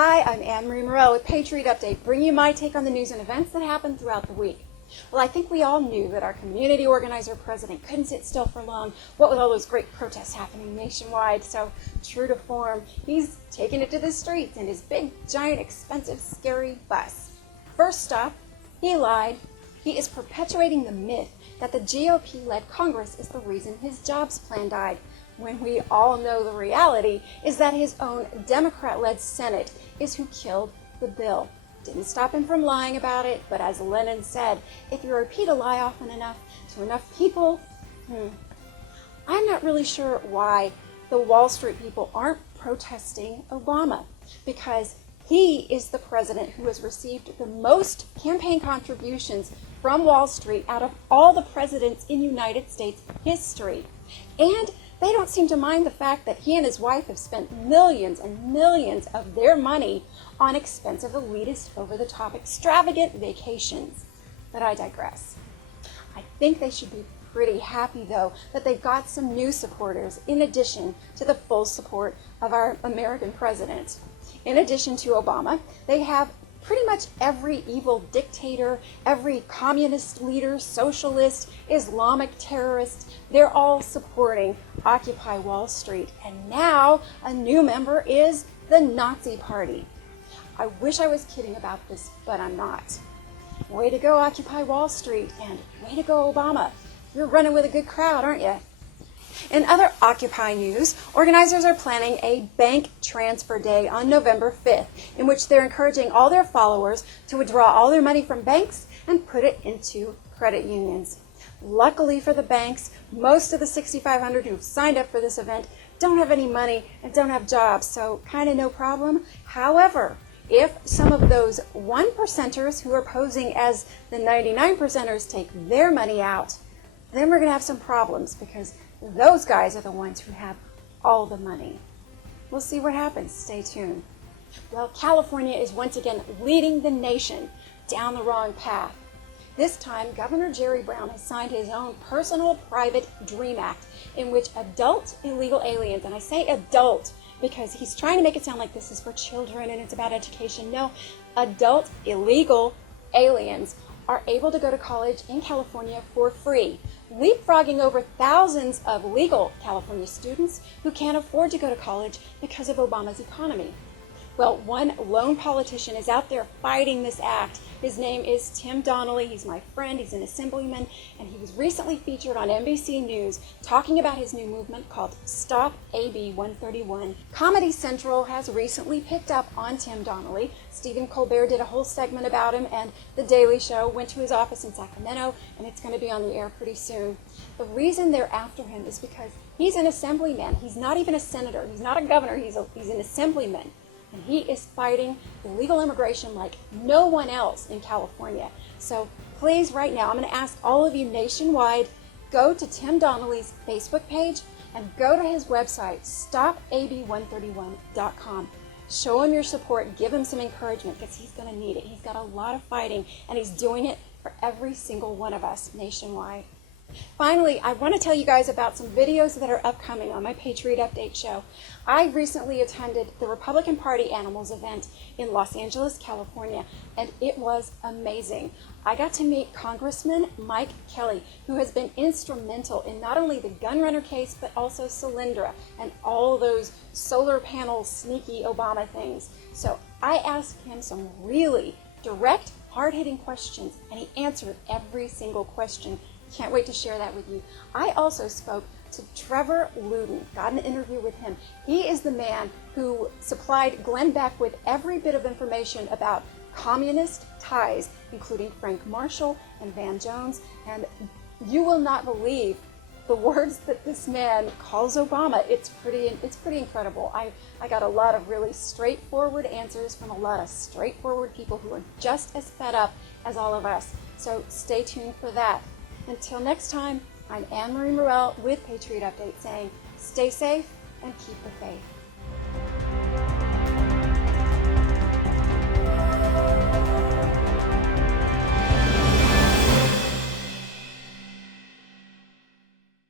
Hi, I'm Ann-Marie Murrell with Patriot Update, bringing you my take on the news and events that happened throughout the week. Well, I think we all knew that our community organizer president couldn't sit still for long, what with all those great protests happening nationwide. So, true to form, he's taking it to the streets in his big, giant, expensive, scary bus. First stop, he lied. He is perpetuating the myth that the GOP-led Congress is the reason his jobs plan died, when we all know the reality is that his own Democrat-led Senate is who killed the bill. Didn't stop him from lying about it, but as Lenin said, if you repeat a lie often enough to enough people, I'm not really sure why the Wall Street people aren't protesting Obama, because he is the president who has received the most campaign contributions from Wall Street out of all the presidents in United States history. And they don't seem to mind the fact that he and his wife have spent millions and millions of their money on expensive, elitist, over-the-top, extravagant vacations. But I digress. I think they should be pretty happy, though, that they've got some new supporters in addition to the full support of our American president. In addition to Obama, they have pretty much every evil dictator, every communist leader, socialist, Islamic terrorist. They're all supporting Occupy Wall Street. And now a new member is the Nazi Party. I wish I was kidding about this, but I'm not. Way to go, Occupy Wall Street, and way to go, Obama. You're running with a good crowd, aren't you? In other Occupy news, organizers are planning a bank transfer day on November 5th, in which they're encouraging all their followers to withdraw all their money from banks and put it into credit unions. Luckily for the banks, most of the 6,500 who've signed up for this event don't have any money and don't have jobs, so kind of no problem. However, if some of those 1%ers who are posing as the 99%ers take their money out, then we're going to have some problems, because those guys are the ones who have all the money. We'll see what happens. Stay tuned. Well, California is once again leading the nation down the wrong path. This time, Governor Jerry Brown has signed his own personal private DREAM Act, in which adult illegal aliens, and I say adult because he's trying to make it sound like this is for children and it's about education. No, adult illegal aliens are able to go to college in California for free, leapfrogging over thousands of legal California students who can't afford to go to college because of Obama's economy. Well, one lone politician is out there fighting this act. His name is Tim Donnelly. He's my friend. He's an assemblyman, and he was recently featured on NBC News talking about his new movement called Stop AB 131. Comedy Central has recently picked up on Tim Donnelly. Stephen Colbert did a whole segment about him, and The Daily Show went to his office in Sacramento, and it's going to be on the air pretty soon. The reason they're after him is because he's an assemblyman. He's not even a senator. He's not a governor. He's an assemblyman. And he is fighting illegal immigration like no one else in California. So please, right now, I'm going to ask all of you nationwide, go to Tim Donnelly's Facebook page and go to his website, stopab131.com. Show him your support, give him some encouragement, because he's going to need it. He's got a lot of fighting, and he's doing it for every single one of us nationwide. Finally, I want to tell you guys about some videos that are upcoming on my Patriot Update show. I recently attended the Republican Party Animals event in Los Angeles, California, and it was amazing. I got to meet Congressman Mike Kelly, who has been instrumental in not only the gun runner case, but also Solyndra and all those solar panel sneaky Obama things. So I asked him some really direct, hard-hitting questions, and he answered every single question. Can't wait to share that with you. I also spoke to Trevor Luden, got an interview with him. He is the man who supplied Glenn Beck with every bit of information about communist ties, including Frank Marshall and Van Jones. And you will not believe the words that this man calls Obama. It's pretty incredible. I got a lot of really straightforward answers from a lot of straightforward people who are just as fed up as all of us. So stay tuned for that. Until next time, I'm Ann-Marie Murrell with Patriot Update saying, stay safe and keep the faith.